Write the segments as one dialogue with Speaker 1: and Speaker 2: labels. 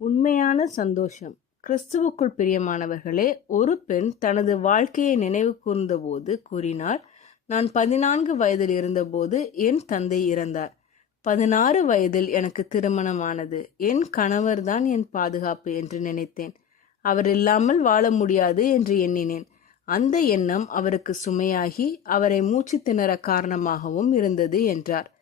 Speaker 1: உண்மையான சந்தோஷம். கிறிஸ்துவுக்குள் பிரியமானவர்களே ஒரு பெண் தனது வாழ்க்கையை நினைவு கூர்ந்தபோது கூறினார் நான் பதினான்கு வயதில் இருந்தபோது என் தந்தை இறந்தார். பதினாறு வயதில் எனக்கு திருமணமானது. என் கணவர்தான் என் பாதுகாப்பு என்று நினைத்தேன். அவர் இல்லாமல் வாழ முடியாது என்று எண்ணினேன். அந்த எண்ணம் அவருக்கு சுமையாகி அவரை மூச்சு திணற காரணமாகவும் இருந்தது என்றார்.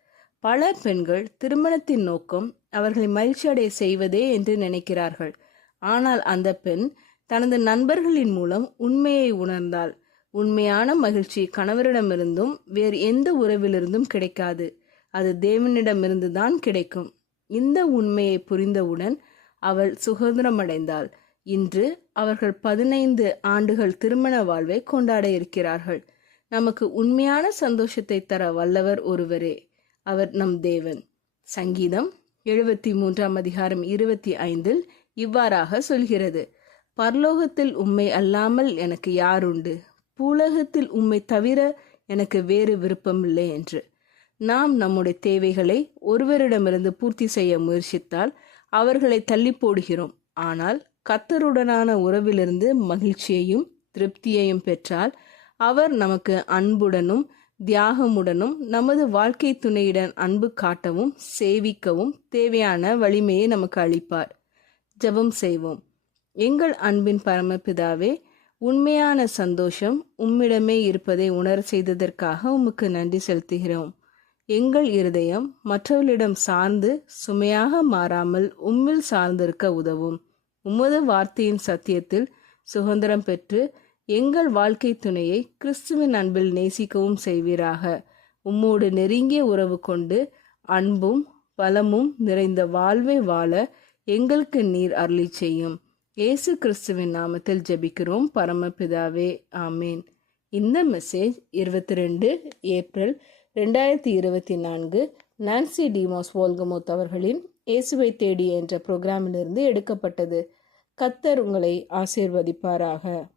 Speaker 1: பல பெண்கள் திருமணத்தின் நோக்கம் அவர்களை மகிழ்ச்சியடைய செய்வதே என்று நினைக்கிறார்கள். ஆனால் அந்த பெண் தனது நண்பர்களின் மூலம் உண்மையை உணர்ந்தாள். உண்மையான மகிழ்ச்சி கணவரிடமிருந்தும் வேறு எந்த உறவிலிருந்தும் கிடைக்காது. அது தேவனிடமிருந்து தான் கிடைக்கும். இந்த உண்மையை புரிந்தவுடன் அவள் சுதந்திரமடைந்தாள். இன்று அவர்கள் பதினைந்து ஆண்டுகள் திருமண வாழ்வை கொண்டாட இருக்கிறார்கள். நமக்கு உண்மையான சந்தோஷத்தை தர வல்லவர் ஒருவரே. அவர் நம் தேவன். சங்கீதம் எழுபத்தி மூன்றாம் அதிகாரம் இருபத்தி ஐந்தில் இவ்வாறாக சொல்கிறது. பரலோகத்தில் உம்மை அல்லாமல் எனக்கு யாருண்டு? பூலகத்தில் உம்மை தவிர எனக்கு வேறு விருப்பமில்லை என்று. நாம் நம்முடைய தேவைகளை ஒருவரிடமிருந்து பூர்த்தி செய்ய முயற்சித்தால் அவர்களை தள்ளி போடுகிறோம். ஆனால் கத்தருடனான உறவிலிருந்து மகிழ்ச்சியையும் திருப்தியையும் பெற்றால் அவர் நமக்கு அன்புடனும் தியாகமுடனும் நமது வாழ்க்கை துணையுடன் அன்பு காட்டவும் சேவிக்கவும் தேவையான வலிமையை நமக்கு அளிப்பார். ஜெபம் செய்வோம். எங்கள் அன்பின் பரமபிதாவே உண்மையான சந்தோஷம் உம்மிடமே இருப்பதை உணர செய்ததற்காக உமக்கு நன்றி செலுத்துகிறோம். எங்கள் இருதயம் மற்றவர்களிடம் சார்ந்து சுமையாக மாறாமல் உம்மில் சார்ந்திருக்க உதவும். உமது வார்த்தையின் சத்தியத்தில் சுதந்திரம் பெற்று எங்கள் வாழ்க்கை துணையை கிறிஸ்துவின் அன்பில் நேசிக்கவும் செய்வீராக. உம்மோடு நெருங்கிய உறவு கொண்டு அன்பும் பலமும் நிறைந்த வாழ்வை வாழ எங்களுக்கு நீர் அருளி செய்யும். இயேசு கிறிஸ்துவின் நாமத்தில் ஜெபிக்கிறோம். பரமபிதாவே ஆமேன். இந்த மெசேஜ் இருபத்தி ரெண்டு ஏப்ரல் ரெண்டாயிரத்தி இருபத்தி நான்கு நான்சி டிமாஸ் வோல்கமோத் அவர்களின் இயேசுவை தேடி என்ற புரோகிராமிலிருந்து எடுக்கப்பட்டது. கத்தர் உங்களை ஆசீர்வதிப்பாராக.